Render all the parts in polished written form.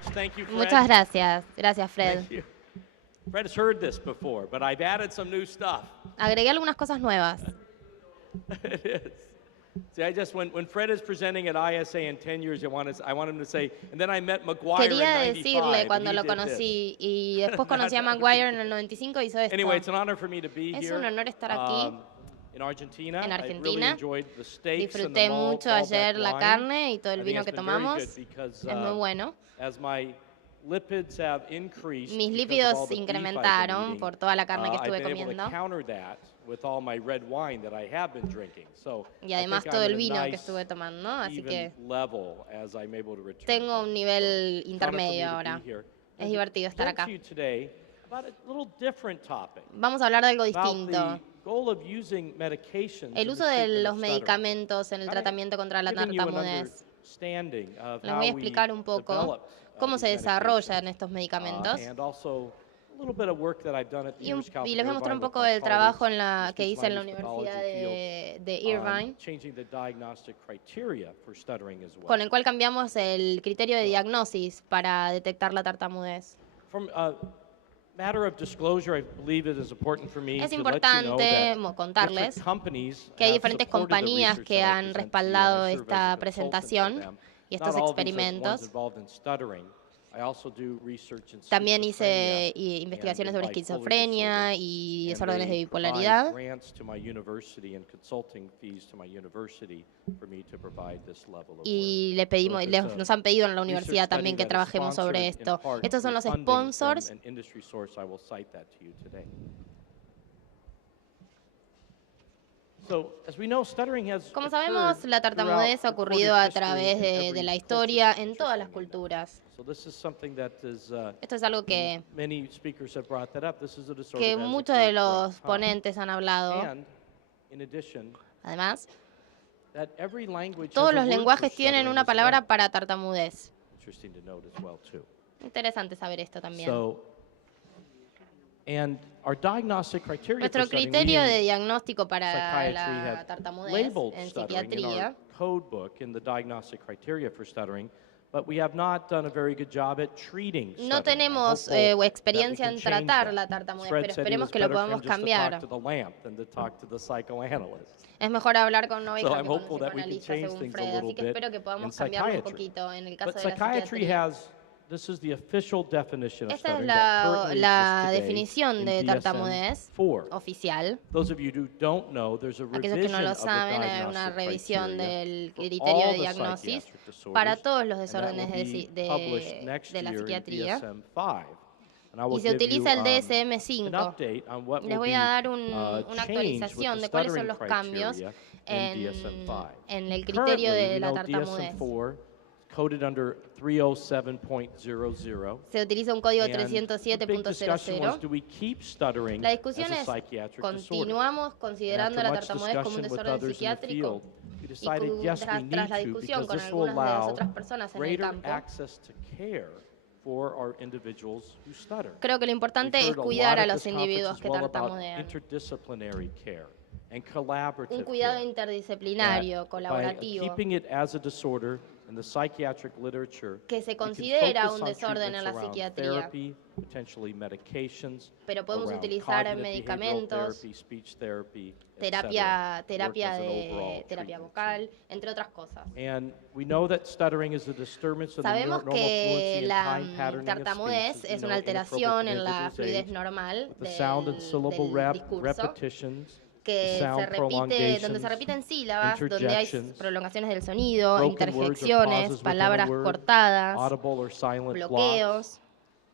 Thank you, Fred. Muchas gracias. Gracias, Fred. Thank you. Fred has heard this before, but I've added some new stuff. Agregué algunas cosas nuevas. It is. See, when Fred is presenting at ISA in 10 years, I want him to say, and then I met McGuire Quería in 95, decirle cuando and he lo did conocí y después conocí a Maguire en el 95 y hizo this. esto. Anyway, it's an honor for me to be Es here. un honor estar aquí In Argentina. en I really Argentina. enjoyed the steaks and Disfruté the mucho Malbec ayer la wine. carne y todo I el think vino it's que been very tomamos. good because, Es muy bueno. as my lipids have increased Mis because of all lípidos the beef I've been incrementaron eating, por toda la carne que I've estuve been able comiendo. to counter that with all my red wine that I have been drinking. So Y además I think todo I'm el at a vino que nice, estuve tomando, así even que level as I'm able to return tengo home. un nivel So, it's an honor for me intermedio to ahora. be here. Es And divertido to estar talk acá. to you today about a little different topic, Vamos a hablar de algo about distinto. the goal of using medications El in uso the de treatment los of stuttering. medicamentos en el Kind of tratamiento contra la giving you an tartamudez. understanding of Les how voy a we explicar un poco developed, cómo se these desarrollan medications. estos medicamentos. And also a little bit of work that I've done at the Y University of les voy a mostrar Irvine un with poco my del trabajo colleagues, que hice en la speech Universidad language pathology de field, Irvine, changing the diagnostic criteria for stuttering as well. con el cual cambiamos el criterio de diagnosis para detectar la tartamudez. From a matter of disclosure, I believe it is important for me Es to let you know importante that contarles different companies que hay have diferentes supported the compañías research que that I han present to you, respaldado and I serve as a esta consultant for presentación them. y estos Not all of these are ones experimentos. involved in stuttering. I also do research in También hice schizophrenia investigaciones and sobre in bipolar esquizofrenia disorder. y And desórdenes de they provide bipolaridad. grants to my university and consulting fees to my university for me to provide this level of Y work. le pedimos, So if it's a nos han pedido en la research universidad study también que that is trabajemos sobre sponsored in esto. part Estos son through los funding from sponsors. an industry source, I will cite that to you today. So, as we know, stuttering has Como sabemos, la tartamudez ha ocurrido a través de la historia en todas las culturas. So this is something that is, Esto es algo que many speakers have brought that up. This is a disorder that has muchos de occurred throughout los time. ponentes han hablado. And, in addition, Además, that every language todos has a los word for lenguajes tienen stuttering una as palabra well. para tartamudez. Interesting to note as well, too. Interesante saber esto también. So, and our diagnostic criteria Nuestro for stuttering, criterio we de in diagnóstico para psychiatry la have tartamudez labeled en stuttering in psiquiatría our code book in the diagnostic criteria for stuttering, but we have not done a very good job at treating stuttering. no I'm tenemos hopeful that we experiencia can en change tratar that. la tartamudez, Fred pero said he esperemos was que lo better for him podamos just to cambiar. talk to the lamp than to talk to the psychoanalyst. Es mejor hablar con una So oveja I'm que con un hopeful that we can psicoanalista, change según things a Fred. little Así que bit espero que in podamos cambiarlo un psychiatry. poquito en el caso But de la psychiatry psiquiatría. has, this is the official definition of Esta es stuttering that currently la exists definición today de in tartamudez DSM-4. oficial. Those of you who don't know, there's a Aquellos que revision no lo of the saben, hay una diagnostic revisión criteria del for criterio de all the diagnosis psychiatric disorders, para todos los and that will desórdenes be published next de la year in psiquiatría. DSM-5. And I will Y se give you, utiliza el an DSM-5. update on what Les will voy be a dar changed una with actualización the de cuáles stuttering son los cambios criteria in en DSM-5. el criterio Currently, de we la know tartamudez. DSM-4 coded under 307.00. Se utiliza un código And the big discussion was, 307.00. do we keep stuttering La as discusión a es, psychiatric disorder? continuamos And considerando after la much tartamudez como un discussion with desorden others in the psiquiátrico. field, we decided, yes, we Tras la need to, discusión because con this will algunas de las allow otras personas en el greater campo, access to care for our individuals who stutter. creo que lo importante We've es heard a cuidar lot a at los this conference individuos as que well about tartamudean. interdisciplinary care and collaborative Un cuidado care. interdisciplinario, That by colaborativo, keeping it as a disorder in the psychiatric literature, que se we can considera focus un on desorden en la treatments around psiquiatría. therapy, potentially medications, Pero podemos around utilizar cognitive behavioral medicamentos, therapy, speech therapy, terapia etc., work as an overall terapia treatment vocal, entre otras cosas. And we know that stuttering is a disturbance of the Sabemos normal que fluency la and time patterning of tartamudez speech, as es we una know, alteración inappropriate en la individual's fluidez age, normal with the sound and syllable del discurso, repetitions, que the se sound repite, donde se prolongations, repiten sílabas, donde hay interjections, prolongaciones del sonido, broken words or interjecciones, pauses within a palabras word, cortadas, audible or silent blocks, bloqueos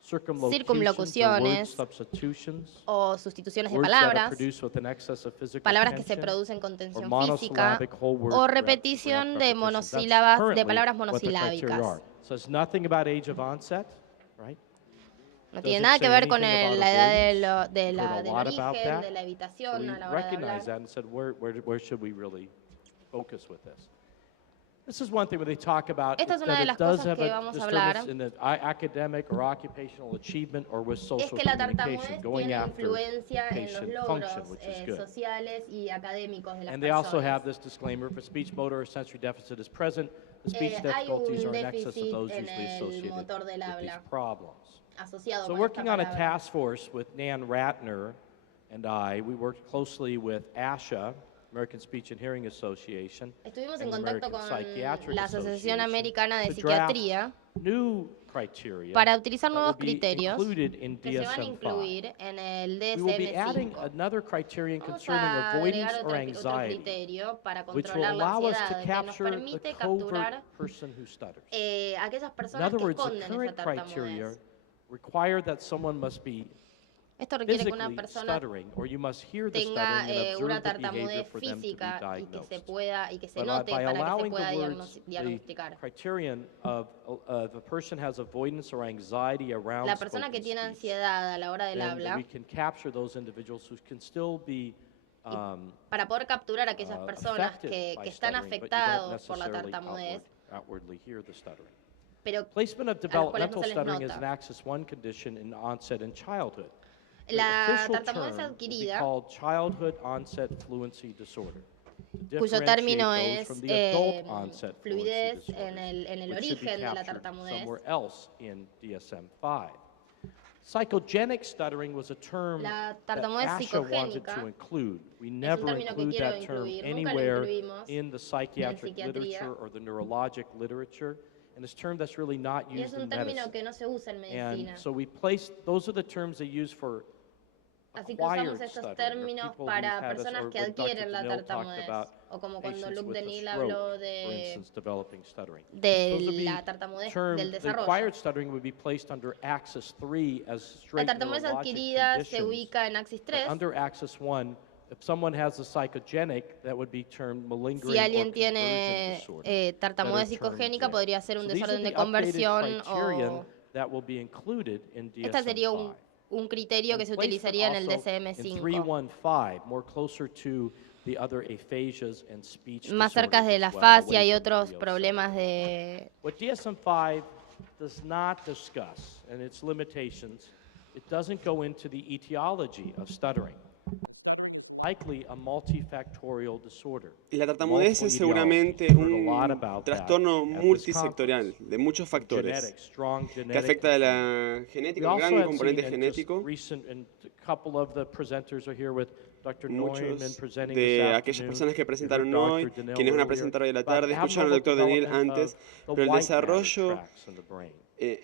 circunlocuciones or word substitutions, o sustituciones de words that are palabras, produced with an excess of physical palabras que se tension, producen con or tensión física monosyllabic whole word o repetición de repetitions. That's monosílabas, de currently palabras what the criteria monosilábicas. are. So it's nothing about age of onset, right? No Doesn't tiene nada que say ver con anything about la edad avoidance. del We've heard a lot about origen, that. de la So evitación we a la hora de recognized hablar. that and said, where should we really focus with this? This is one thing where they talk about Esta es una de that las it does cosas have que a vamos a hablar. disturbance in the academic or occupational achievement or with Es social que la communication, tartamudez going tiene after influencia en los patient logros function, which is good. sociales y académicos de las And they also personas. have this disclaimer: if a speech motor or sensory deficit is present, the speech Hay difficulties un are in excess of déficit those en usually el associated motor del with these habla problems. asociado So con esta working on a palabra. task force with Nan Ratner and we worked closely with ASHA, American Speech and Hearing Association, Estuvimos en and the contacto American con Psychiatric la Asociación Association Americana de to draft Psiquiatría new criteria para utilizar that nuevos will be criterios included in que se van a DSM-5. incluir en el We will be adding DSM-5. another criterion Vamos concerning a avoidance agregar or otro anxiety, criterio para which will controlar la allow us to ansiedad, que nos capture the permite covert capturar person who stutters. aquellas In personas other que words, the esconden esa current criteria tartamudez. require that someone must be Esto requiere que una physically persona stuttering, or you must hear the tenga stuttering and una observe the behavior tartamudez for them to be física y que se diagnosed. pueda y que se But note by para que se allowing pueda the words, the diagnosticar. criterion of if a person has avoidance or anxiety around La persona que spoken tiene speech, ansiedad a la hora del then habla, we can capture those individuals who can still be para poder capturar a aquellas personas affected que by están stuttering, but you don't afectados por la necessarily tartamudez, outwardly hear the stuttering. pero Placement of a los cuales developmental no se les stuttering is nota. an Axis 1 condition in onset in childhood. The La official tartamudez term will be adquirida, called childhood onset fluency disorder. cuyo término Differentiate es those from the adult onset fluidez fluency en el which should be origen de la captured tartamudez. somewhere else in DSM-5. Psychogenic stuttering was a term La that tartamudez ASHA wanted psicogénica to include. We es un never término que include quiero that term incluir. Nunca lo anywhere incluimos in the psychiatric psiquiatría. literature or the neurologic literature, and it's a term that's really not Y es used un in término medicine. que no se usa en And medicina. so we placed, those are the terms they use for Así que usamos acquired estos stuttering, or términos people para who've had us, personas or que when Dr. adquieren la DeNil talked tartamudez. about O como cuando patients Luke with a Denil stroke, habló for de instance, developing stuttering. de Those would be la tartamudez termed- del the desarrollo. acquired stuttering would be placed under Axis 3 as La straight tartamudez neurologic adquirida se conditions. ubica en Axis But 3. under Axis 1, if someone has a psychogenic, that would be termed malingering Si or alguien conversion tiene disorder. tartamudez that are termed psicogénica, there. podría ser un So these are desorden de the updated conversión criterion o... that will be included in Este sería DSM-5. un criterio que se Placement utilizaría en el also in DSM-5. 315, more closer to the other aphasias and speech Más cerca de disorders la as well, fascia away y from otros 307. problemas de... What DSM-5 does not discuss, and its limitations, it doesn't go into the etiology of stuttering. Likely a multifactorial disorder. La tartamudez Multiple es seguramente etiologies. We've heard a lot un about that trastorno at this multisectorial conference. de muchos factores Genetics, strong que genetic afecta a component. la We genética, un also gran have componente seen, and just genético. recent, and a couple of the presenters are here with Dr. Neumann Muchos presenting de this aquellas afternoon. personas que You heard presentaron Dr. hoy, Denil quienes van a earlier, presentar hoy a la about tarde, escucharon al abnormal Dr. Denil development antes, of the pero el white matter desarrollo tracts in the brain.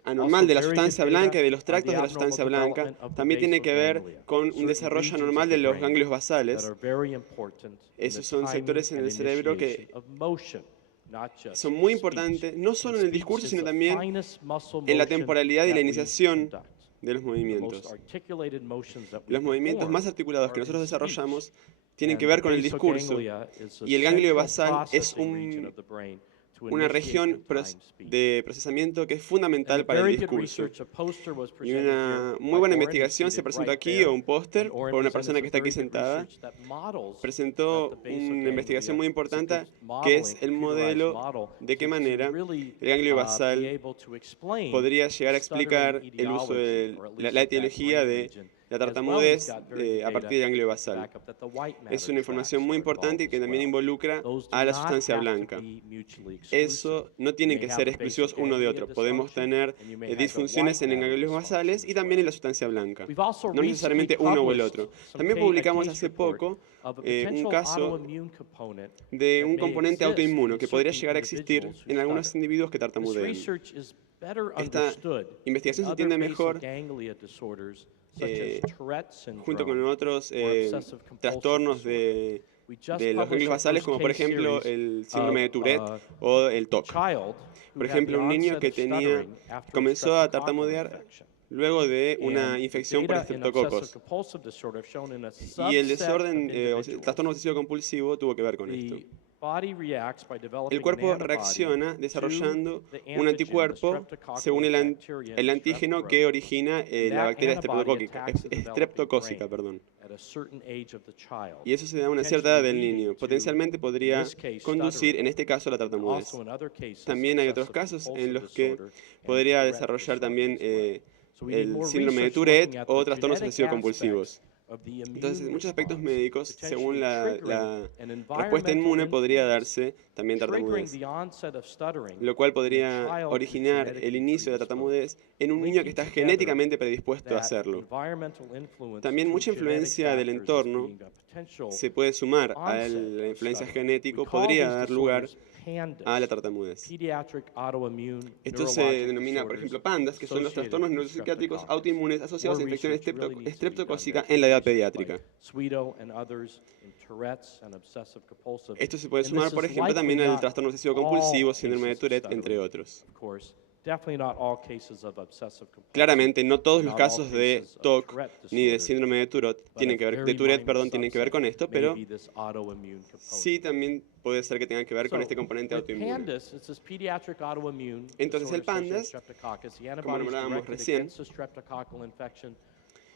anormal de la Also, very sustancia good blanca data y de los on tractos the de la sustancia abnormal blanca development of the también tiene basal que ver ganglia, con un certain desarrollo regions anormal of de the los brain ganglios that basales. are very important in the Esos son timing sectores en and el cerebro que initiation of motion, not just son muy speech. importantes, no solo en el Speech discurso, is sino the también finest muscle en la motion temporalidad y la that we iniciación conduct. de los The most movimientos. articulated motions that we Los movimientos perform más articulados are que nosotros in speech. desarrollamos tienen que And ver the con el basal discurso. ganglia is a Y el ganglio central basal es processing region of the brain to una initiate región and time speech. de procesamiento que es And fundamental a para el very good discurso. research, a poster was Y presented una here muy by buena Oren, investigación who's se seated presentó right aquí, there. o un póster, And Oren por una presented persona que está some aquí very good sentada. research that models Presentó that the basal una investigación ganglia, muy importante it's a que modeling, es el computerized modelo model, de qué to manera really, el ganglio be basal able to explain podría llegar a the stuttering explicar el uso de etiology, or at la least of that etiología brain de region. la As well, tartamudez he's got very good a partir del data ganglio to basal. back up that the white Es matter una información tracts muy are importante y involved que as también well. involucra Those do a la not sustancia have to blanca. be mutually exclusive. Eso no tiene You que may ser have a exclusivos basal uno de ganglia otro. Podemos dysfunction, tener and you may have the disfunciones white en matter ganglios dysfunction basales y as también en well. la sustancia blanca. We've also No necesariamente recently uno o el published otro. some También a publicamos case hace report poco of a un potential caso autoimmune component de that un may componente exist autoinmuno in que podría certain llegar a existir individuals who en algunos stutter. individuos que This tartamudean. research is better Esta understood investigación in se other entiende basal mejor ganglia disorders, such eh, as Tourette's junto con syndrome otros or obsessive compulsive trastornos disorder. We just de los published ganglios the basales, first como por case ejemplo series el síndrome de of Tourette o el a TOC. child who Por had ejemplo, the un niño onset que of stuttering after a comenzó a streptococcal tartamudear infection. luego de una And infección por data in estreptococos. obsessive compulsive disorder have shown in a Y el subset desorden, of el trastorno individuals obsesivo compulsivo tuvo que ver con esto. the body reacts by developing El an cuerpo antibody reacciona to desarrollando the un antigen, the anticuerpo streptococcal según bacteria in el the antígeno strep que throat, origina and la that bacteria antibody attacks the developing estreptocócica, brain perdón. at a certain age of the child, Y eso se da a una cierta edad del potentially niño. leading to, Potencialmente in podría this case, conducir, en stuttering, este caso, a la and tartamudez. also in other cases, También hay otros obsessive casos en compulsive los que disorder and podría Tourette desarrollar disorder también as well. So we need el more síndrome de research Tourette looking at o the trastornos genetic obsesivo-compulsivos. aspects of the Entonces, immune en muchos aspectos response, médicos, según potentially triggering la an respuesta environmental inmune, podría influence, darse también triggering tartamudez, the onset of stuttering lo cual in a podría child who's originar el genetically inicio de la predisposed, tartamudez en un niño que linking está together genéticamente predispuesto a that hacerlo. environmental influence También to mucha genetic influencia del factors as entorno being a potential se puede sumar a onset la of influencia stuttering. We genético, call podría these dar lugar disorders a la PANDAS, tartamudez. pediatric autoimmune Esto se neurologic denomina, por disorders ejemplo, PANDAS, que son los associated trastornos with neuropsiquiátricos streptococcus. autoinmunes asociados a More infección research really needs to be done estreptocócica there en la edad through research pediátrica. by Swedo and others in Tourette's and obsessive compulsive. Esto se puede And sumar, this por is ejemplo, likely también al not trastorno all obsesivo-compulsivo, síndrome de cases of Tourette, entre stuttering, otros. of course. Definitely not all cases of obsessive compulsive. Claramente, no todos los not all casos de cases of TOC Tourette ni de disorder, síndrome de Tourette but tienen a que ver, very de Tourette, minor perdón, tienen que ver subset con esto, may pero be this autoimmune component. sí también puede ser que tengan que ver con este componente with autoinmune. PANDAS, it's this pediatric autoimmune Entonces, el disorder associated with PANDAS, streptococcus. The como antibodies nombrábamos directed recién, against the streptococcal infection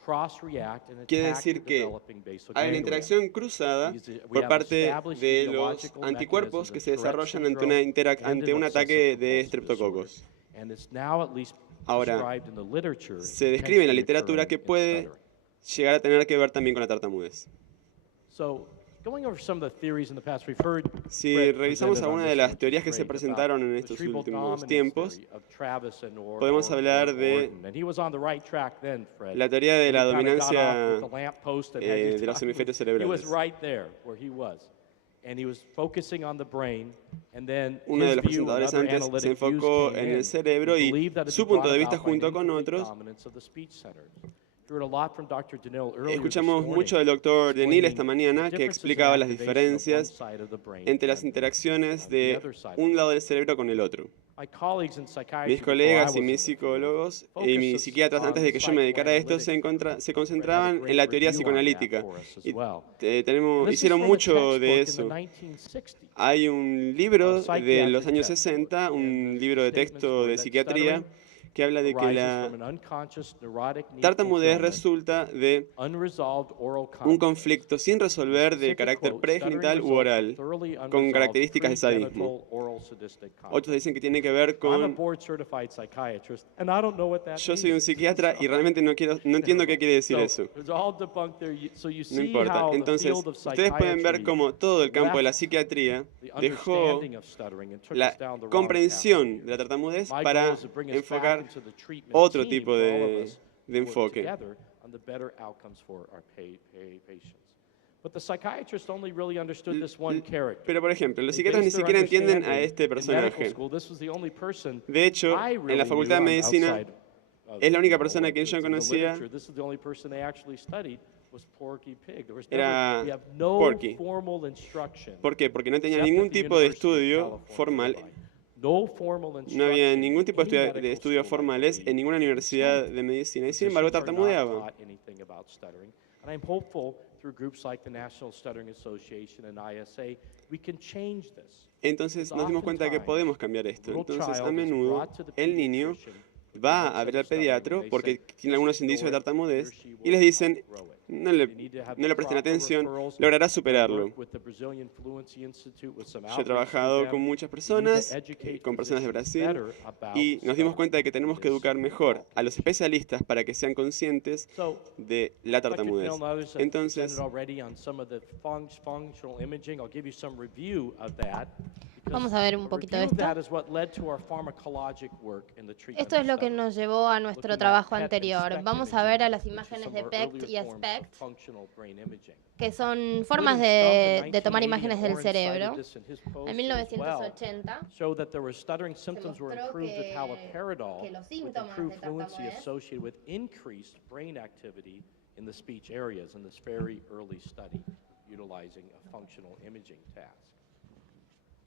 cross-react and quiere attack the decir que developing basal hay una ganglia. interacción cruzada We por have parte established de los immunological anticuerpos mechanisms que in se Tourette desarrollan syndrome and ante in un obsessive ataque de compulsive estreptococos. disorders. And it's now at least Ahora, described in the literature as se describe en la potentially literatura occurring que in puede stuttering. llegar a tener que ver también con la tartamudez. So, going over some of the theories in the past, we've heard Si Fred revisamos presented on algunas de this, las which is teorías que se great, about presentaron en the estos cerebral últimos dominance tiempos, theory of Travis and podemos hablar de Orton. And he was on the right track then, Fred. la teoría de He la kinda got dominancia off with the lamppost and had you de los talk. hemisferios He cerebrales. was right there where he was. And he was focusing on the brain, and then Uno de his los view and presentadores other antes se analytic views enfocó came en in. el cerebro He y believed that it su had been punto de brought vista about by an junto con incomplete otros. dominance of the speech centers. We heard a lot from Dr. Daniil earlier Escuchamos this mucho del morning, doctor Denil esta explaining mañana the que differences in explicaba las activation of one diferencias side of the brain entre las and interacciones the de other side of un the lado del cerebro con el otro. My colleagues in psychiatry, Mis before I colegas was y in the mis field, psicólogos y focuses mis psiquiatras on antes de que yo me dedicara a esto se psychoanalytic. concentraban Read a en la great teoría review on that psicoanalítica for us as y well. This is hicieron from a mucho de textbook in the eso. 1960s. Hay un libro de Psychiatric los años textbook, 60, and un the libro de statements texto were de that psiquiatría stuttering que habla de que arises la from an unconscious neurotic need tartamudez fulfillment, resulta de unresolved oral un conflict. conflicto sin resolver de Specific carácter quote, stuttering pregenital u results from oral, thoroughly con unresolved características de sadismo. pregenital oral sadistic conflict. Otros dicen que tiene que ver I'm a con... board certified psychiatrist, and I don't know what that Yo soy un means. psiquiatra y realmente no entiendo qué quiere decir eso. It's all debunked there. So you No see importa. how the Entonces, field of ustedes pueden ver psychiatry cómo todo el campo de la left psiquiatría the dejó understanding of stuttering and took la us down the wrong comprensión path. de la tartamudez My para goal is to bring us back enfocar into the treatment otro team tipo for all of de us who work enfoque. together on the better outcomes for our patients. But the psychiatrist only really understood this one character. Pero, por ejemplo, los They psiquiatras ni based their siquiera entienden a understanding este in medical personaje. school. This was the only person De hecho, I en really la Facultad de knew Medicina outside of, es la única you know, persona que what's yo in the conocía. literature. This is the only person they actually studied was Porky Pig. There was Era we have no Porky. formal instruction. ¿Por qué? Porque no tenía except ningún at the tipo de University of estudio California, formal. Irvine. No formal No instruction había ningún in tipo any de medical estudios school, I formales believe, en ninguna universidad except de medicina y sin embargo physicians are not tartamudeaba. taught anything about stuttering. And I'm hopeful through groups like the National Stuttering Association and ISA, we can change this. Entonces nos dimos cuenta de que Oftentimes, podemos cambiar esto. little Entonces a child is menudo brought to the el niño pediatrician with va the a ver al onset of stuttering, pediatra and they porque say, tiene algunos "Just indicios de ignore it, tartamudez he or she y will les dicen, outgrow it." no You need to have le the presten proper atención, referrals, logrará and superarlo. work with the Brazilian Fluency Institute with some Yo he outreach to trabajado them. con muchas We need to personas, educate con personas de physicians Brasil, better about y nos dimos cuenta de que stuttering tenemos in que this educar mejor a los population. especialistas para que sean conscientes So, de la Dr. tartamudez. Daniil and others have Entonces, presented already on some of the functional imaging. I'll give you some review of that. Vamos a ver un poquito de esto. Esto es lo que nos llevó a nuestro trabajo anterior. Vamos a ver a las imágenes de PECT y SPECT, que son formas de tomar imágenes del cerebro. En 1980 showed that there were stuttering symptoms were mostró improved with que haloperidol los with síntomas improved de fluency tartamudez associated with increased brain activity in the speech areas in this very early study utilizing a functional imaging task.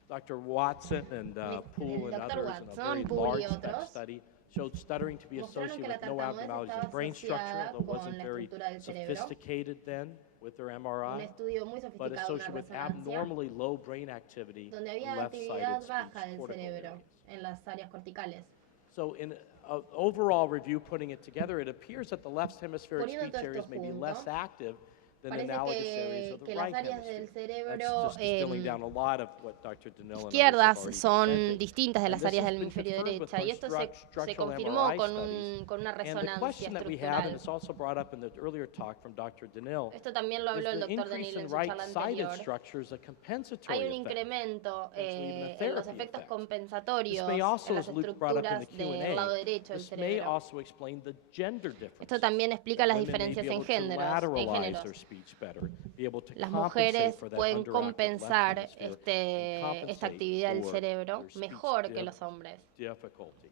Dr. Watson and Poole and Dr. others in a Watson, very Poole y large SPECT otros study showed stuttering to be mostraron associated que la with no tartamudez abnormalities estaba in brain structure, asociada although it con wasn't la very estructura del cerebro. sophisticated then. with their un MRI, estudio muy but sofisticado, una associated with resonancia, abnormally low brain activity donde in había left-sided actividad speech baja del cortical cerebro areas. en las áreas corticales. So in an overall review, putting it together, it appears that the left hemispheric Poniendo speech todo esto areas may be junto, less active than parece analogous areas of the que las right áreas del hemisphere. cerebro That's just distilling down a lot of what Dr. Danil and others have izquierdas already son presented. distintas de And las this áreas has del been hemisferio confirmed with derecha, y esto se structural confirmó MRI con, studies. con una And the resonancia question that we have, and estructural. it's also brought up in the earlier talk from Dr. Danil, Esto también lo is habló el the doctor increase Danil in en su charla right-sided anterior. structures a Hay compensatory un effect. incremento even a en los therapy efectos effect. compensatorios This may also, en las as Luke brought up in the estructuras del lado Q&A, derecho del this may cerebro. also explain the gender differences. Esto también explica las Women may diferencias be en able to géneros. lateralize their speech better, be able to Las compensate mujeres for that pueden underactive left compensar hemisphere and esta compensate actividad del for cerebro their speech mejor que los hombres. difficulty.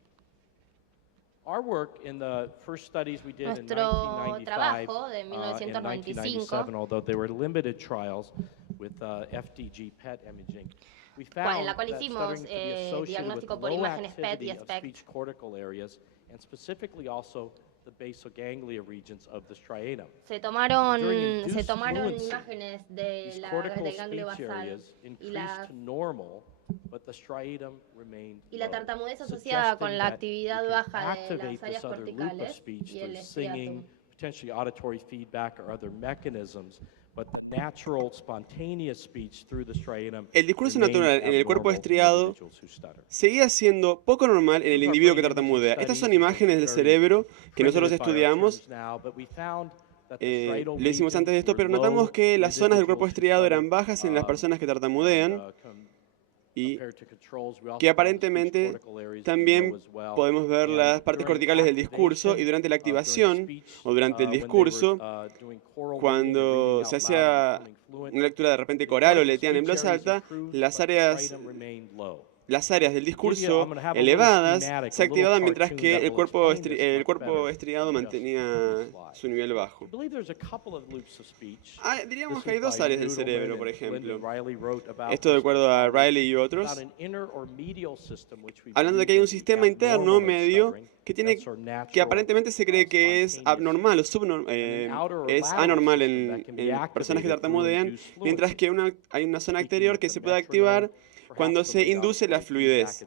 Our work in the first studies we did in Nuestro 1995 trabajo de and 1995, 1997, although they were limited trials with FDG PET imaging, we found en la cual that hicimos stuttering to be associated with diagnóstico por low imágenes PET activity y of SPECT, speech cortical areas, and specifically also the basal ganglia regions of the striatum. se tomaron During fluency, imágenes de These del cortical ganglio speech basal areas y increased to normal, but the striatum remained la low, tartamudez asociada con suggesting la that actividad we can baja de las activate áreas this other loop of corticales speech y el through singing, estriatum. potentially auditory feedback or other mechanisms, but the natural, spontaneous speech through the striatum El discurso remains natural en el cuerpo abnormal in estriado individuals who stutter. seguía siendo poco normal en el individuo que tartamudea. Estas son imágenes del cerebro que nosotros estudiamos. Lo hicimos antes de esto, pero notamos que las zonas del cuerpo estriado eran bajas en las personas que tartamudean y que aparentemente también podemos ver las partes corticales del discurso, y durante la activación o durante el discurso, cuando se hacía una lectura de repente coral o letean en voz alta, las áreas del discurso elevadas se activaban mientras que el cuerpo estriado mantenía su nivel bajo. Diríamos que hay dos áreas del cerebro, por ejemplo. Esto de acuerdo a Riley y otros, hablando de que hay un sistema interno medio que aparentemente se cree que es abnormal o es anormal en personas que tartamudean, mientras que hay una zona exterior que se puede activar cuando se induce la fluidez.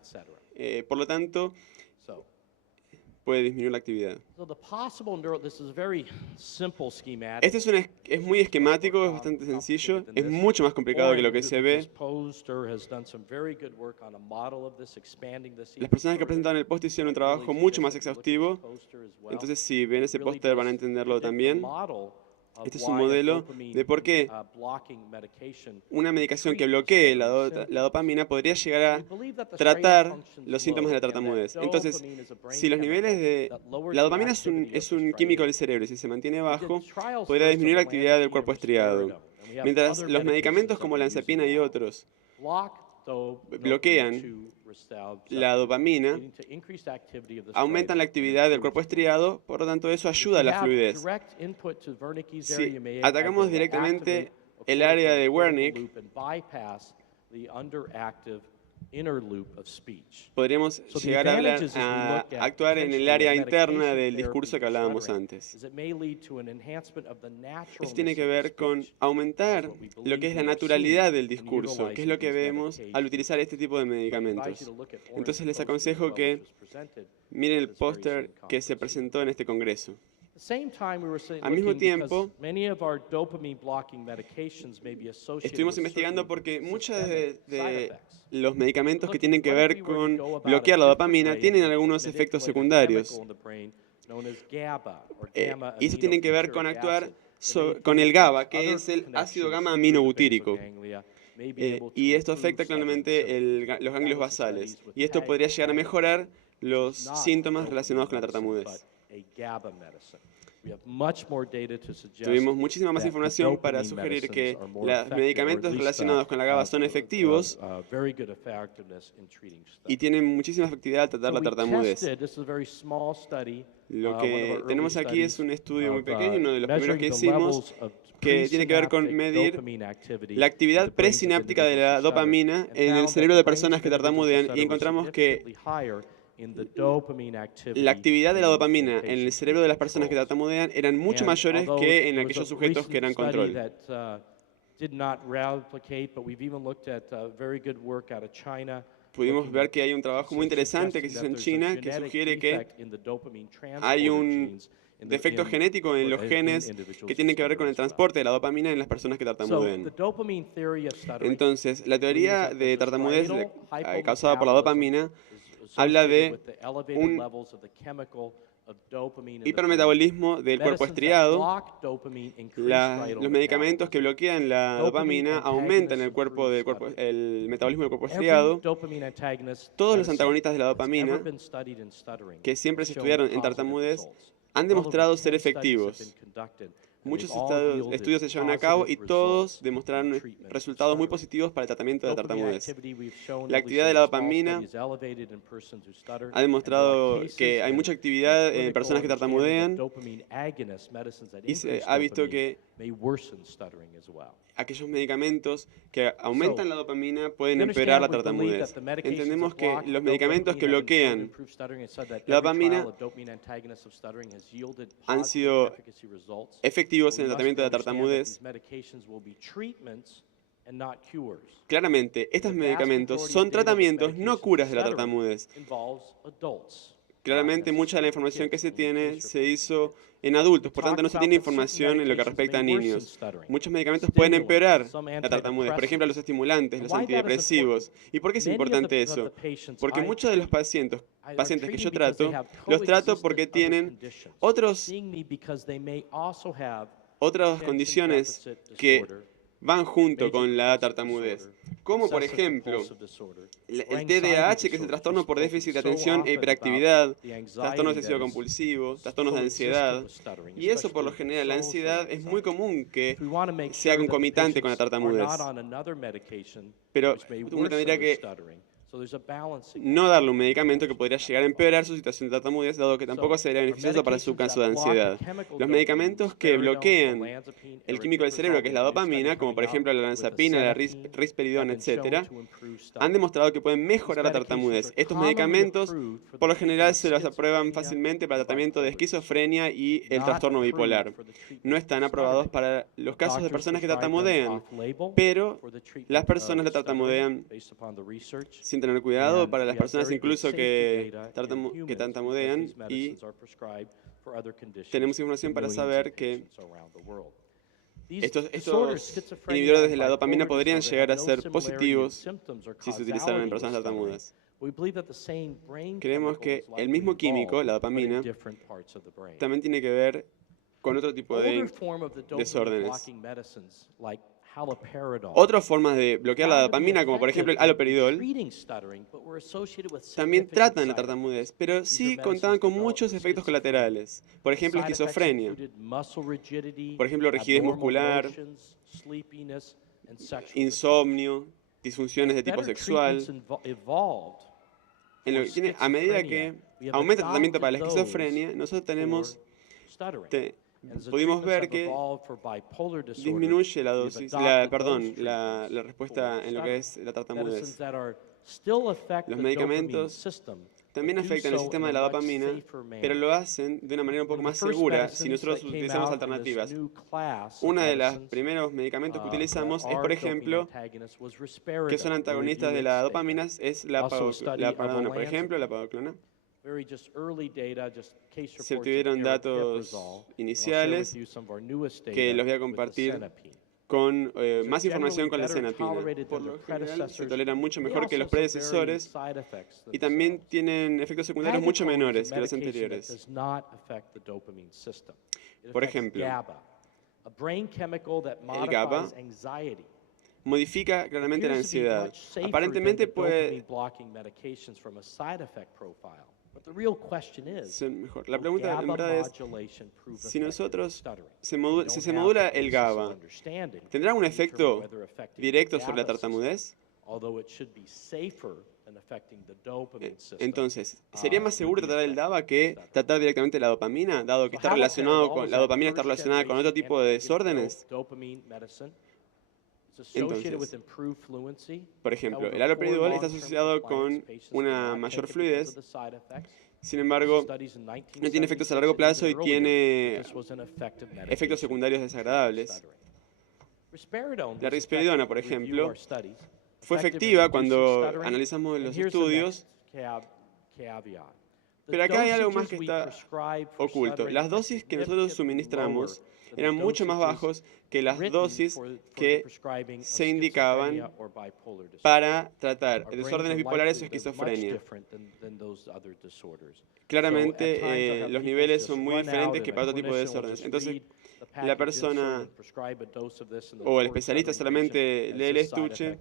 Por lo tanto, puede disminuir la actividad. Este es muy esquemático, es bastante sencillo, es mucho más complicado que lo que se ve. Las personas que presentaron el póster hicieron un trabajo mucho más exhaustivo, entonces si ven ese póster van a entenderlo también. Este es un modelo de por qué una medicación que bloquee la dopamina podría llegar a tratar los síntomas de la tartamudez. Entonces, si los niveles de... La dopamina es un químico del cerebro y si se mantiene bajo, podría disminuir la actividad del cuerpo estriado. Mientras los medicamentos como la olanzapina y otros bloquean la dopamina, aumentan la actividad del cuerpo estriado, por lo tanto eso ayuda a la fluidez. Si atacamos directamente el área de Wernicke, podríamos llegar a actuar en el área interna del discurso que hablábamos antes. Esto tiene que ver con aumentar lo que es la naturalidad del discurso, que es lo que vemos al utilizar este tipo de medicamentos. Entonces les aconsejo que miren el póster que se presentó en este congreso. Al mismo tiempo, estuvimos investigando porque muchos de los medicamentos que tienen que ver con bloquear la dopamina tienen algunos efectos secundarios. Y eso tiene que ver con actuar con el GABA, que es el ácido gamma aminobutírico. Y esto afecta claramente los ganglios basales. Y esto podría llegar a mejorar los síntomas relacionados con la tartamudez. Tuvimos muchísima más información para sugerir que los medicamentos relacionados con la GABA son efectivos y tienen muchísima efectividad al tratar la tartamudez. Lo que tenemos aquí es un estudio muy pequeño, uno de los primeros que hicimos, que tiene que ver con medir la actividad presináptica de la dopamina en el cerebro de personas que tartamudean, y encontramos que la actividad de la dopamina en el cerebro de las personas que tartamudean eran mucho mayores que en aquellos sujetos que eran control. Pudimos ver que hay un trabajo muy interesante que se hizo en China que sugiere que hay un defecto genético en los genes que tienen que ver con el transporte de la dopamina en las personas que tartamudean. Entonces, la teoría de tartamudez causada por la dopamina habla de un hipermetabolismo del cuerpo estriado. Los medicamentos que bloquean la dopamina aumentan el metabolismo del cuerpo estriado. Todos los antagonistas de la dopamina, que siempre se estudiaron en tartamudez, han demostrado ser efectivos. Muchos estudios se llevan a cabo y todos demostraron resultados muy positivos para el tratamiento de la tartamudez. La actividad de la dopamina ha demostrado que hay mucha actividad en personas que tartamudean y se ha visto que aquellos medicamentos que aumentan la dopamina pueden empeorar la tartamudez. Entendemos que los medicamentos que bloquean la dopamina han sido efectivos en el tratamiento de la tartamudez. Claramente, estos medicamentos son tratamientos, no curas de la tartamudez. Claramente, mucha de la información que se tiene se hizo en adultos, por tanto no se tiene información en lo que respecta a niños. Muchos medicamentos pueden empeorar la tartamudez, por ejemplo, los estimulantes, los antidepresivos. ¿Y por qué es importante eso? Porque muchos de los pacientes que yo trato, los trato porque tienen otras condiciones que van junto con la tartamudez, como por ejemplo el TDAH, que es el trastorno por déficit de atención e hiperactividad, trastorno obsesivo compulsivo, trastornos de ansiedad, y eso por lo general, la ansiedad es muy común que sea concomitante con la tartamudez. Pero uno tendría que no darle un medicamento que podría llegar a empeorar su situación de tartamudez, dado que tampoco sería beneficioso para su caso de ansiedad. Los medicamentos que bloquean el químico del cerebro, que es la dopamina, como por ejemplo la olanzapina, la risperidona, etc., han demostrado que pueden mejorar la tartamudez. Estos medicamentos, por lo general, se los aprueban fácilmente para el tratamiento de esquizofrenia y el trastorno bipolar. No están aprobados para los casos de personas que tartamudean, pero las personas que tartamudean sin tener cuidado, para las personas incluso que tartamudean, y tenemos información para saber que estos inhibidores de la dopamina podrían llegar a ser positivos si se utilizaran en personas tartamudas. Creemos que el mismo químico, la dopamina, también tiene que ver con otro tipo de desórdenes. Otras formas de bloquear la dopamina, como por ejemplo el haloperidol, también tratan la tartamudez, pero sí contaban con muchos efectos colaterales. Por ejemplo, esquizofrenia, por ejemplo, rigidez muscular, insomnio, disfunciones de tipo sexual. A medida que aumenta el tratamiento para la esquizofrenia, nosotros pudimos ver que disminuye la respuesta en lo que es la tartamudez. Los medicamentos también afectan el sistema de la dopamina, pero lo hacen de una manera un poco más segura si nosotros utilizamos alternativas. Uno de los primeros medicamentos que utilizamos es, por ejemplo, que son antagonistas de la dopamina, es la paradona, por ejemplo, la padoclona. Se obtuvieron datos iniciales que los voy a compartir con más información con la senapina. Por lo general se toleran mucho mejor que los predecesores y también tienen efectos secundarios mucho menores que los anteriores. Por ejemplo, el GABA modifica claramente la ansiedad. Aparentemente puede ser mejor. La pregunta en verdad es, si se modula el GABA, ¿tendrá un efecto directo sobre la tartamudez? Entonces, ¿sería más seguro tratar el GABA que tratar directamente la dopamina, dado que la dopamina está relacionada con otro tipo de desórdenes? Entonces, por ejemplo, el haloperidol está asociado con una mayor fluidez. Sin embargo, no tiene efectos a largo plazo y tiene efectos secundarios desagradables. La risperidona, por ejemplo, fue efectiva cuando analizamos los estudios, pero acá hay algo más que está oculto. Las dosis que nosotros suministramos eran mucho más bajos que las dosis que se indicaban para tratar desórdenes bipolares o esquizofrenia. Claramente, los niveles son muy diferentes que para otro tipo de desórdenes. Entonces, la persona o el especialista solamente lee el estuche,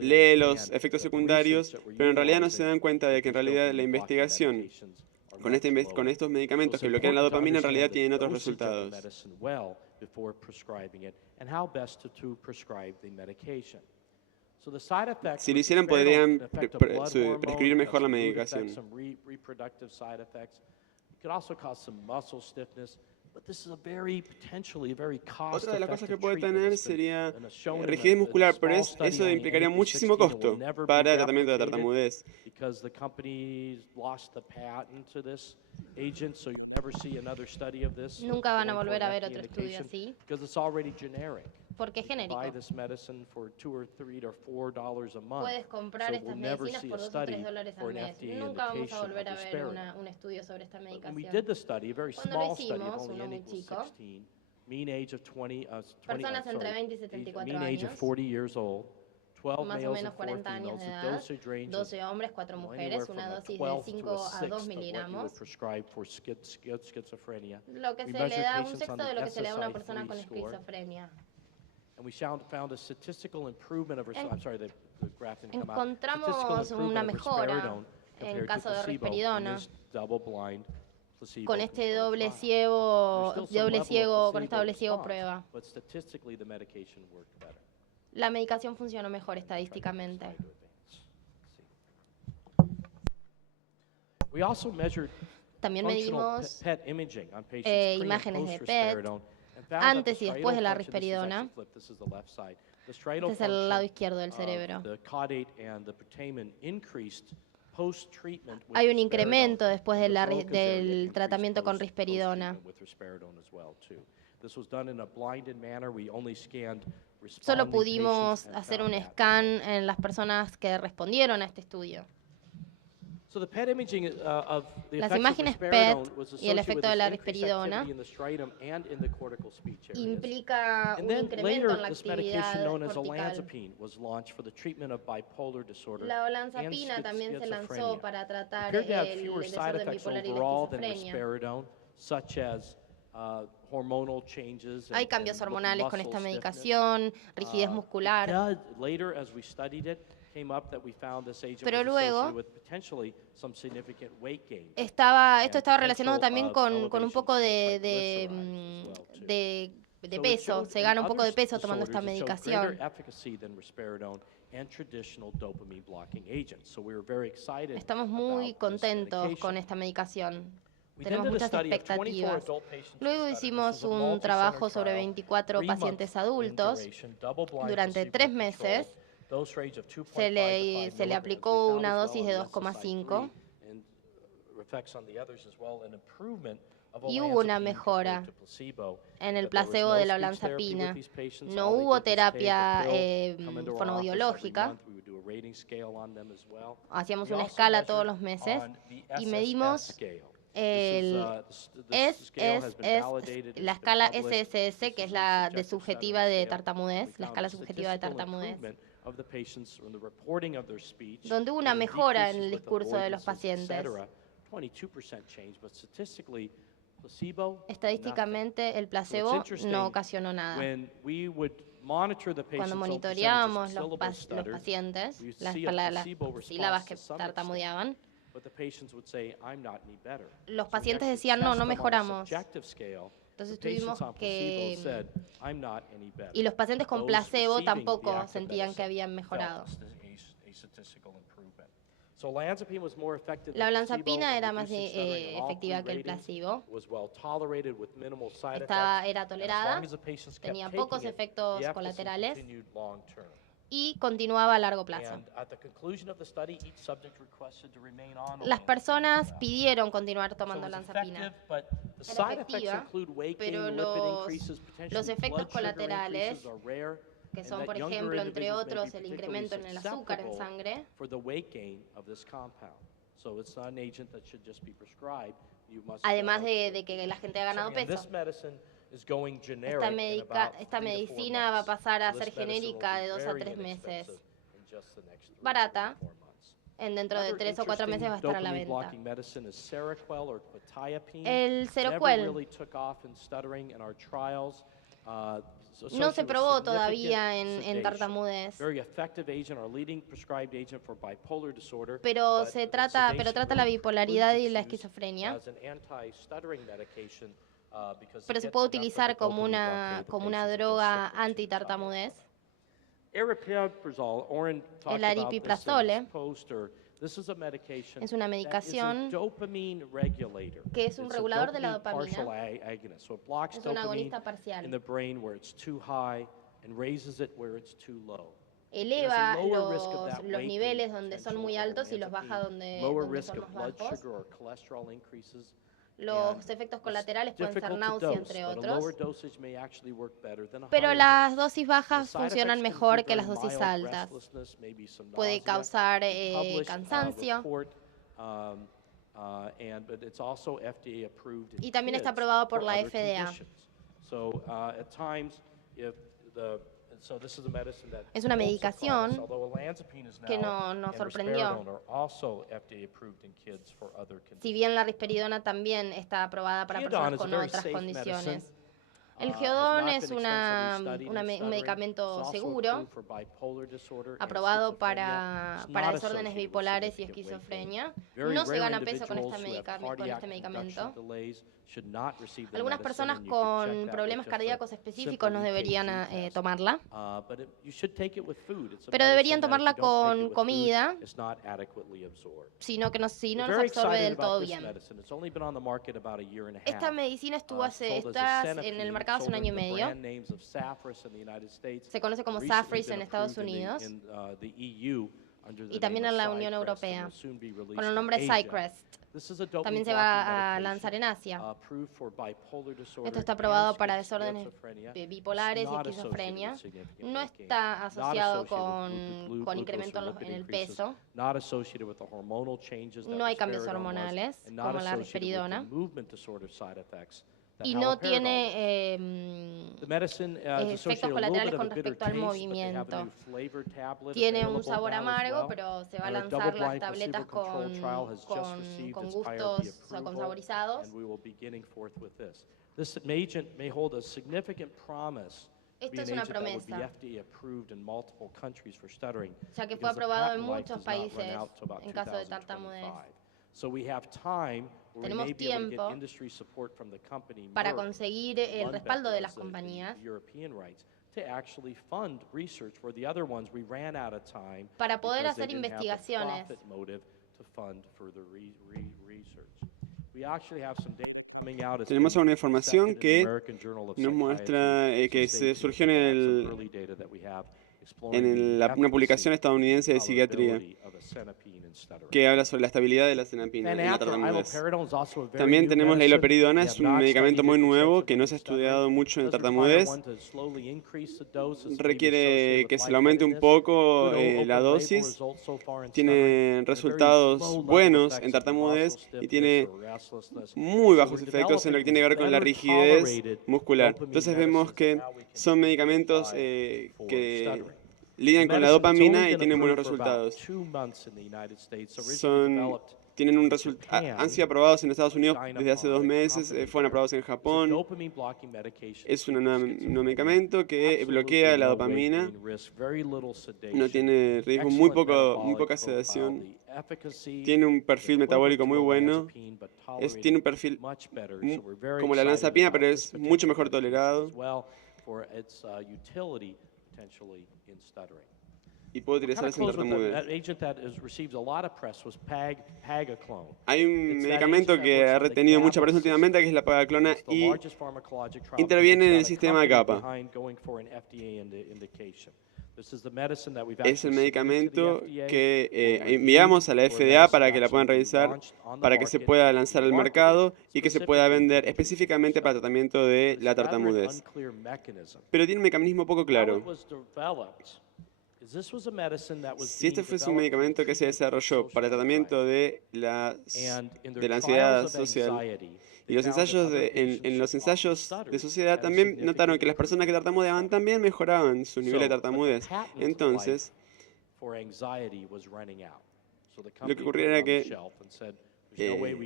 lee los efectos secundarios, pero en realidad no se dan cuenta de que en realidad la investigación con estos medicamentos que bloquean la dopamina en realidad tienen otros resultados. Si lo hicieran, podrían prescribir mejor la medicación. Otra de las cosas que puede tener sería rigidez muscular, pero eso implicaría muchísimo costo para el tratamiento de tartamudez. Nunca van a volver a ver otro estudio así, porque es genérico. Puedes comprar estas medicinas por $2 o $3 al mes. Nunca vamos a volver a ver un estudio sobre esta medicación. Cuando lo hicimos, uno muy chico, personas entre 20 y 74 años, más o menos 40 años de edad, 12 hombres, 4 mujeres, una dosis de 5 a 2 miligramos, lo que se le da un sexto de lo que se le da a una persona con esquizofrenia. Encontramos una mejora en caso de risperidona con este doble ciego prueba. La medicación funcionó mejor estadísticamente. También medimos imágenes de PET antes y después de la risperidona. Este es el lado izquierdo del cerebro. Hay un incremento después del tratamiento con risperidona. Solo pudimos hacer un scan en las personas que respondieron a este estudio. Las imágenes PET y el efecto de la risperidona implica un incremento en la actividad cortical. La olanzapina también se lanzó para tratar el desorden bipolar y la esquizofrenia. Hay cambios hormonales con esta medicación, rigidez muscular. Pero luego, esto estaba relacionado también con un poco de peso. Se gana un poco de peso tomando esta medicación. Estamos muy contentos con esta medicación. Tenemos muchas expectativas. Luego hicimos un trabajo sobre 24 pacientes adultos. Durante 3 meses se le aplicó una dosis de 2,5 y hubo una mejora en el placebo de la olanzapina. No hubo terapia fonoaudiológica. Hacíamos una escala todos los meses y medimos la escala SSS, que es la de subjetiva de tartamudez, la escala subjetiva de tartamudez, donde hubo una mejora en el discurso de los pacientes. Estadísticamente, el placebo no ocasionó nada. Cuando monitoreábamos los pacientes, las sílabas que tartamudeaban, los pacientes decían, no mejoramos. Entonces tuvimos que... Y los pacientes con placebo tampoco sentían que habían mejorado. La olanzapina era más efectiva que el placebo. Era tolerada, tenía pocos efectos colaterales y continuaba a largo plazo. Las personas pidieron continuar tomando olanzapina. Era efectiva, pero los efectos colaterales, que son, por ejemplo, entre otros, el incremento en el azúcar en sangre, además de que la gente ha ganado peso. Esta medicina va a pasar a ser genérica de 2 a 3 meses. Barata. Dentro de 3 o 4 meses va a estar a la venta. El Seroquel no se probó todavía en tartamudez, pero trata la bipolaridad y la esquizofrenia. Pero se puede utilizar como una droga antitartamudez. El aripiprazole es una medicación que es un regulador de la dopamina. Es un agonista parcial. Eleva los niveles donde son muy altos y los baja donde son más bajos. Los efectos colaterales pueden ser náusea, entre otros. Pero las dosis bajas funcionan mejor que las dosis altas. Puede causar cansancio. Y también está aprobado por la FDA. Es una medicación que nos sorprendió. Si bien la risperidona también está aprobada para personas con otras condiciones. El Geodon es un medicamento seguro, aprobado para desórdenes bipolares y esquizofrenia. No se gana peso con este medicamento. Algunas personas con problemas cardíacos específicos no deberían tomarla, pero deberían tomarla con comida, sino que no se absorbe del todo bien. Esta medicina está en el mercado hace 1 año y medio. Se conoce como Zafris en Estados Unidos y también en la Unión Europea, con el nombre Cycrest. También se va a lanzar en Asia. Esto está aprobado para desórdenes bipolares y esquizofrenia. No está asociado con incremento en el peso. No hay cambios hormonales, como la risperidona. Y no tiene efectos colaterales con respecto al movimiento. Tiene un sabor amargo, pero se va a lanzar las tabletas con gustos, o sea, con saborizados. Esto es una promesa, ya que fue aprobado en muchos países en caso de tartamudez. Tenemos tiempo para conseguir el respaldo de las compañías, para poder hacer investigaciones. Tenemos alguna información que nos muestra que se surgió en una publicación estadounidense de psiquiatría que habla sobre la estabilidad de la cenapina en la tartamudez. También tenemos la iloperidona, es un medicamento muy nuevo que no se ha estudiado mucho en tartamudez. Requiere que se le aumente un poco la dosis. Tiene resultados buenos en tartamudez y tiene muy bajos efectos en lo que tiene que ver con la rigidez muscular. Entonces vemos que son medicamentos que lidian con la dopamina y tienen buenos resultados. Han sido aprobados en Estados Unidos desde hace 2 meses, fueron aprobados en Japón. Es un medicamento que bloquea la dopamina, no tiene riesgo, muy poca sedación, tiene un perfil metabólico muy bueno, tiene un perfil como la olanzapina, pero es mucho mejor tolerado. y puede utilizarse en tartamudez. Hay un medicamento que ha retenido mucha prensa últimamente, que es la pagaclona, y interviene en el sistema GABA. Es el medicamento que enviamos a la FDA para que la puedan revisar, para que se pueda lanzar al mercado y que se pueda vender específicamente para tratamiento de la tartamudez. Pero tiene un mecanismo poco claro. Si este fuese un medicamento que se desarrolló para el tratamiento de la ansiedad social, y en los ensayos de sociedad también notaron que las personas que tartamudeaban también mejoraban su nivel de tartamudez. Entonces, lo que ocurría era que